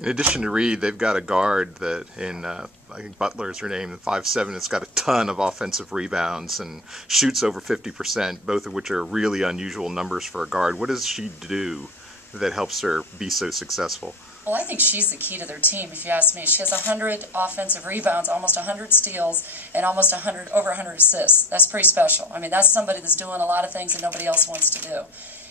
In addition to Reed, they've got a guard that I think Butler's her name, 5'7", that's got a ton of offensive rebounds and shoots over 50%, both of which are really unusual numbers for a guard. What does she do that helps her be so successful? Well, I think she's the key to their team, if you ask me. She has 100 offensive rebounds, almost 100 steals, and almost over 100 assists. That's pretty special. I mean, that's somebody that's doing a lot of things that nobody else wants to do.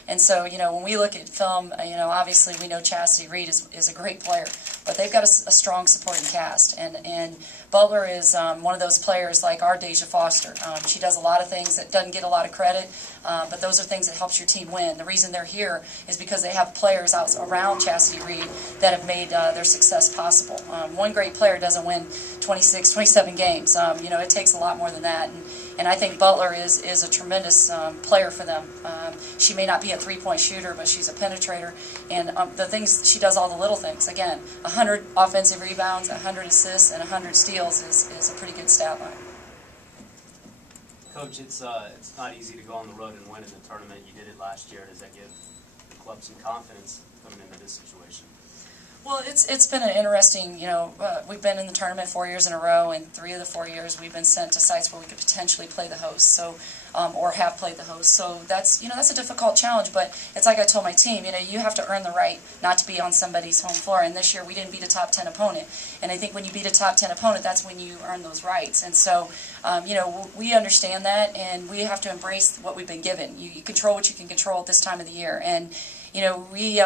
And so, when we look at film, obviously we know Chastity Reed is a great player, but they've got a strong supporting cast. And Butler is one of those players like our Deja Foster. She does a lot of things that doesn't get a lot of credit, but those are things that helps your team win. The reason they're here is because they have players out around Chastity Reed that have made their success possible. One great player doesn't win 26, 27 games. It takes a lot more than that. And I think Butler is a tremendous player for them. She may not be a three-point shooter, but she's a penetrator. And the things, she does all the little things. Again, 100 offensive rebounds, 100 assists, and 100 steals is a pretty good stat line. Coach, it's not easy to go on the road and win in the tournament. You did it last year. Does that give the club some confidence coming into this situation? Well, it's been an interesting, we've been in the tournament 4 years in a row, and 3 of the 4 years we've been sent to sites where we could potentially play the host, or have played the host. So that's a difficult challenge, but it's like I told my team, you have to earn the right not to be on somebody's home floor. And this year we didn't beat a top 10 opponent, and I think when you beat a top 10 opponent, that's when you earn those rights. And so, we understand that, and we have to embrace what we've been given. You control what you can control at this time of the year, and we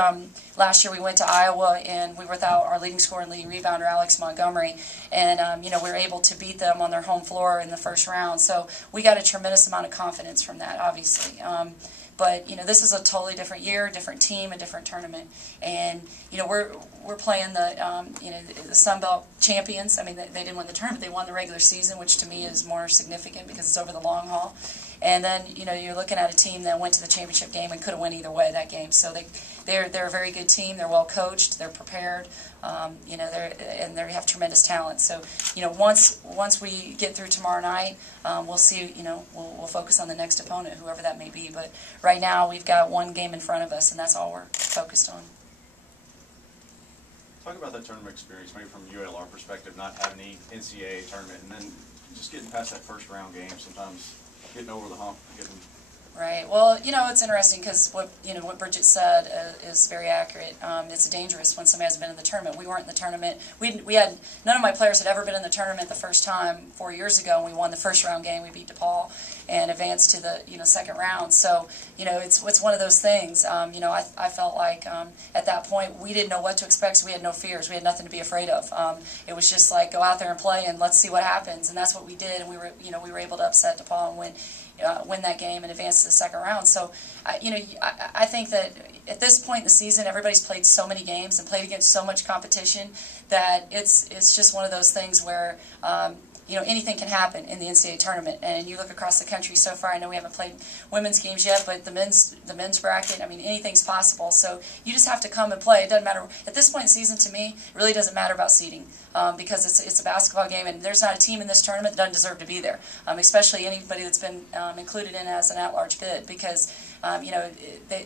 last year we went to Iowa and we were without our leading scorer and leading rebounder Alex Montgomery, and we were able to beat them on their home floor in the first round. So we got a tremendous amount of confidence from that, obviously. But this is a totally different year, different team, a different tournament, and we're playing the Sun Belt champions. I mean, they didn't win the tournament; they won the regular season, which to me is more significant because it's over the long haul. And then you're looking at a team that went to the championship game and could have won either way that game. So they're a very good team. They're well coached. They're prepared. And they have tremendous talent. So once we get through tomorrow night, we'll see. We'll focus on the next opponent, whoever that may be. But right now we've got one game in front of us, and that's all we're focused on. Talk about that tournament experience, maybe from ULR perspective, not having any NCAA tournament, and then just getting past that first round game. Sometimes getting over the hump, Right. Well, it's interesting because what Bridget said is very accurate. It's dangerous when somebody hasn't been in the tournament. We weren't in the tournament. We had none of my players had ever been in the tournament the first time 4 years ago. And we won the first round game. We beat DePaul and advanced to the second round. So it's one of those things. I felt like at that point we didn't know what to expect, so we had no fears. We had nothing to be afraid of. It was just like go out there and play and let's see what happens. And that's what we did. And we were able to upset DePaul and win that game and advance to the second round. So, I think that at this point in the season, everybody's played so many games and played against so much competition that it's just one of those things where anything can happen in the NCAA tournament. And you look across the country so far. I know we haven't played women's games yet, but the men's bracket, I mean, anything's possible. So you just have to come and play. It doesn't matter at this point in the season. To me, it really doesn't matter about seeding because it's a basketball game, and there's not a team in this tournament that doesn't deserve to be there. Especially anybody that's been included in as an at-large bid, because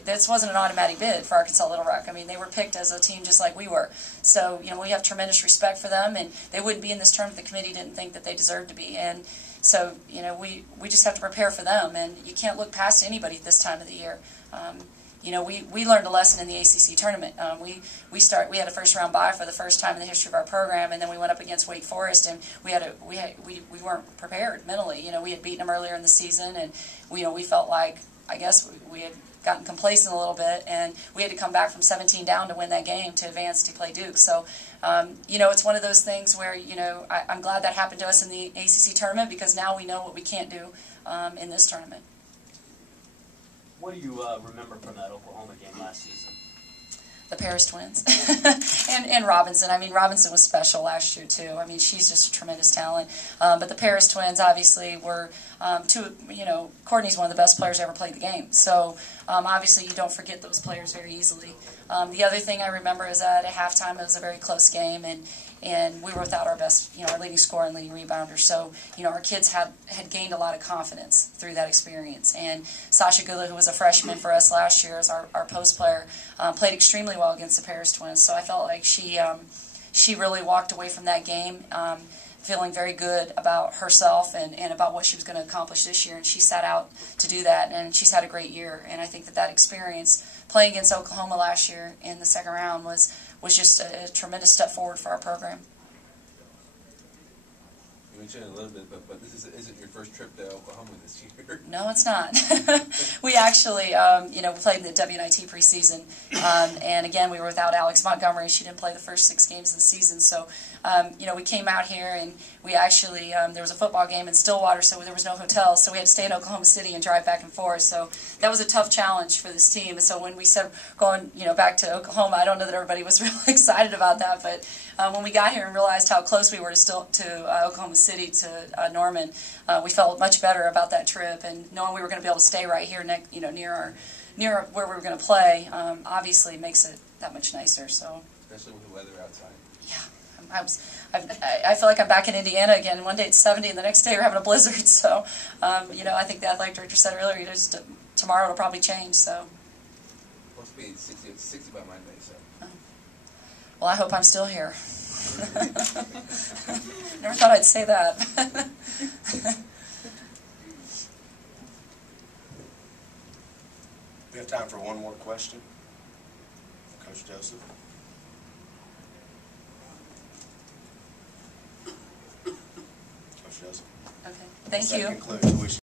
this wasn't an automatic bid for Arkansas Little Rock. I mean, they were picked as a team just like we were. So we have tremendous respect for them, and they wouldn't be in this tournament if the committee didn't think that they deserved to be. And so we just have to prepare for them, and you can't look past anybody at this time of the year. We learned a lesson in the ACC tournament. We had a first round bye for the first time in the history of our program, and then we went up against Wake Forest, and we weren't prepared mentally. We had beaten them earlier in the season, and we felt like, I guess we had gotten complacent a little bit, and we had to come back from 17 down to win that game to advance to play Duke. So, it's one of those things where, I'm glad that happened to us in the ACC tournament because now we know what we can't do in this tournament. What do you remember from that Oklahoma game last season? The Paris twins. and Robinson. I mean, Robinson was special last year, too. I mean, she's just a tremendous talent. But the Paris twins, obviously, were Courtney's one of the best players who ever played the game. So, obviously, you don't forget those players very easily. The other thing I remember is that at halftime, it was a very close game, and and we were without our best, our leading scorer and leading rebounder. So, our kids had gained a lot of confidence through that experience. And Sasha Gula, who was a freshman for us last year as our post player, played extremely well against the Paris Twins. So I felt like she really walked away from that game feeling very good about herself and about what she was going to accomplish this year, and she set out to do that, and she's had a great year. And I think that experience playing against Oklahoma last year in the second round was just a tremendous step forward for our program. You mentioned it a little bit, but this isn't your first trip to Oklahoma this year. No, it's not. We actually, played in the WNIT preseason, and again, we were without Alex Montgomery. She didn't play the first 6 games of the season, so we came out here and we actually there was a football game in Stillwater, so there was no hotel, so we had to stay in Oklahoma City and drive back and forth. So that was a tough challenge for this team. And so when we said going back to Oklahoma, I don't know that everybody was really excited about that, but when we got here and realized how close we were to Oklahoma City, to Norman, we felt much better about that trip, and knowing we were going to be able to stay right here, near where we were going to play, obviously makes it that much nicer. So, especially with the weather outside. Yeah, I feel like I'm back in Indiana again. One day it's 70, and the next day we're having a blizzard. So, I think the athletic director said earlier, tomorrow it'll probably change. So, Supposed to be 60 by Monday. So. Well, I hope I'm still here. Never thought I'd say that. We have time for one more question. Coach Joseph. Coach Joseph. Okay. Thank you. That concludes.